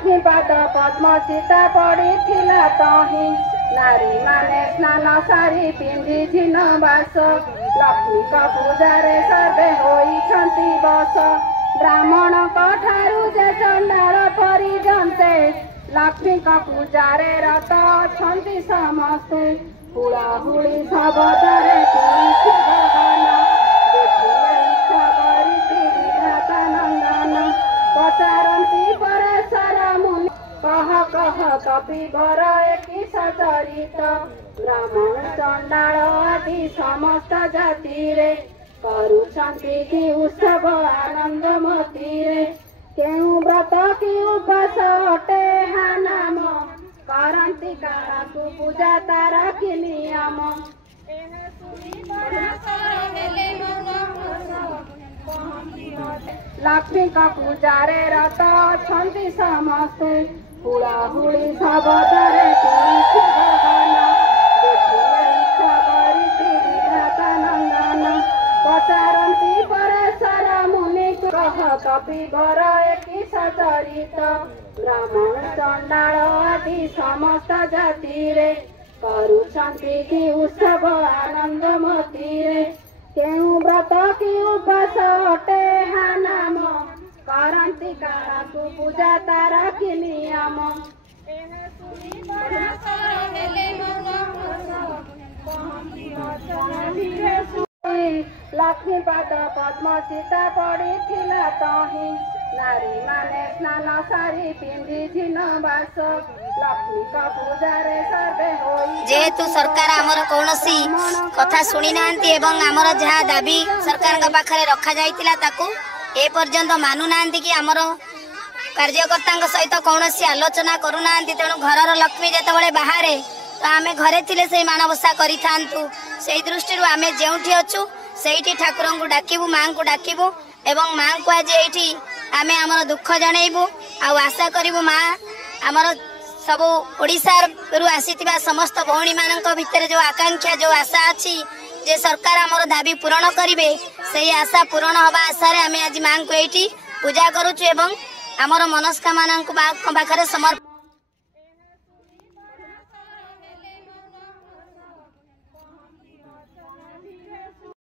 लक्ष्मी पाद पद्म चिता पड़ी तही नारी माने स्नान सारी पिंधि झिन बास लक्ष्मी पूजारे सर्वे होइछन्ति बस ब्राह्मण ठारू जे चंडाल परिजन्ते लक्ष्मी पूजारे रत अछन्ति समस्ते हुलाहुली शब्दरे तुलसी गहना देखिए इच्छा करिति विधाता नंदन पचारन्ति परेशर मुनि कह कपि वर एकी सचरित ब्राह्मण चंडाल आदि समस्त जाति रे करुछन्ति कि उत्सव आनंद मती रे केउ व्रत कि उपास अटे हा नाम करन्ति काहाकु पूजा तार कि नियम लक्ष्मी पूजारे रत अछन्ति समस्ते हुलाहुली शब्दरे तुलसी गहना देखिए इच्छा करिति विधाता नंदन पचारन्ति परेशर मुनि कह कपि वर एकी सचरित ब्राह्मण चंडाल आदि समस्त जाति रे करुछन्ति कि उत्सव आनंद मती रे केउ व्रत कि उपास अटे हा नाम करन्ति काहाकु पूजा तार कि नियम लक्ष्मी पाद पद्म चिता पड़ी तही नारी माने स्नान सारी पिंधि झिन बास लक्ष्मी पूजारे सर्वे होई जेहेतु सरकार आमर कौनसी कथा शुणी नांती एवं आमर जहाँ दाबी सरकार पाखरे रखा जाइतिला ताकू ए पर्यंत मानु नांती कि आमर कार्यकर्ता सहित कौनसी आलोचना करू नांती तेणु घरर लक्ष्मी जेतेबेले बाहरे तो आमे घरे थिले से मानवसा करि थांतु सेही दृष्टि आमे जेउठी अछु सेठी ठाकुर को डाकिबु मां को डाकिबु एवं मां को आज एठी आमे हमर दुख जणैबु आ आशा करिबु मां हमर सब ओडिसा रु आसीतिबा समस्त भौणी मानक भितर जो आकांक्षा जो आशा अछि जे सरकार हमर दाबी पूर्ण करिवे सेही आशा पूर्ण हवा आशा रे आमे आज मां को एठी पूजा करूछु एवं हमर मनस्कामना को पाखरे समर्पण